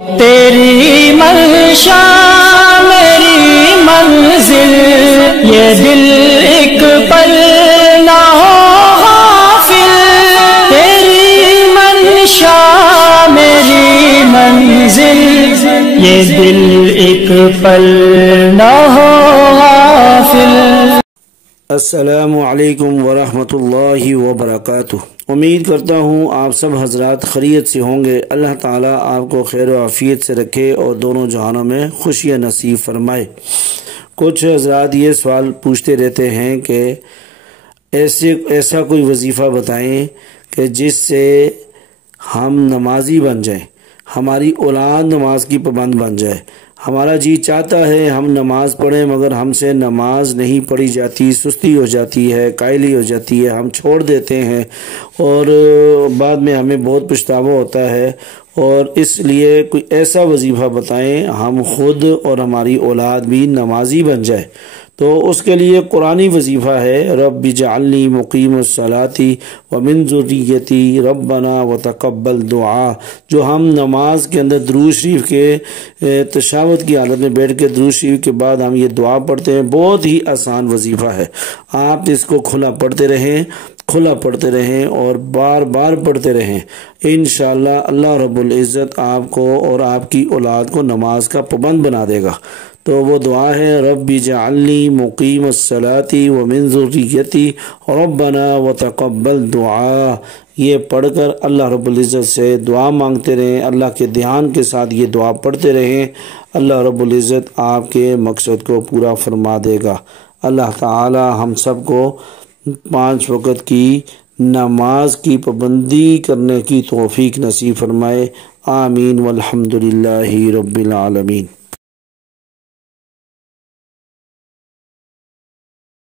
تیری منشا میری منزل، یہ دل ایک پل نہ ہو غافل، تیری منشا میری منزل، یہ دل ایک پل نہ ہو غافل۔ السلام علیکم ورحمۃ اللہ وبرکاتہ۔ امید کرتا ہوں آپ سب حضرات خیریت سے ہوں گے۔ اللہ تعالیٰ آپ کو خیر و عافیت سے رکھے اور دونوں جہانوں میں خوشیاں نصیب فرمائے۔ کچھ حضرات یہ سوال پوچھتے رہتے ہیں کہ ایسا کوئی وظیفہ بتائیں کہ جس سے ہم نمازی بن جائیں، ہماری اولاد نماز کی پابند بن جائے۔ ہمارا جی چاہتا ہے ہم نماز پڑھیں مگر ہم سے نماز نہیں پڑھی جاتی، سستی ہو جاتی ہے، قائلی ہو جاتی ہے، ہم چھوڑ دیتے ہیں اور بعد میں ہمیں بہت پچھتاوا ہوتا ہے، اور اس لیے کوئی ایسا وظیفہ بتائیں ہم خود اور ہماری اولاد بھی نمازی بن جائے۔ تو اس کے لیے قرآنی وظیفہ ہے، رب اجعلنی مقیم الصلاۃ ومن ذریتی ربنا وتقبل دعا، جو ہم نماز کے اندر درود شریف کے تشہد کی حالت میں بیٹھ کے درود شریف کے بعد ہم یہ دعا پڑھتے ہیں۔ بہت ہی آسان وظیفہ ہے، آپ اس کو کھلا پڑھتے رہیں اور بار بار پڑھتے رہیں۔ انشاءاللہ اللہ رب العزت آپ کو اور آپ کی اولاد کو نماز کا پابند بنا دے گا۔ تو وہ دعا ہے، رب اجعلنی مقیم الصلاۃ ومن ذریتی ربنا وتقبل دعا۔ یہ پڑھ کر اللہ رب العزت سے دعا مانگتے رہیں، اللہ کے دھیان کے ساتھ یہ دعا پڑھتے رہیں، اللہ رب العزت آپ کے مقصد کو پورا فرما دے گا۔ اللہ تعالی ہم سب کو 5 وقت کی نماز کی پابندی کرنے کی توفیق نصیب فرمائے، آمین والحمدللہ رب العالمین۔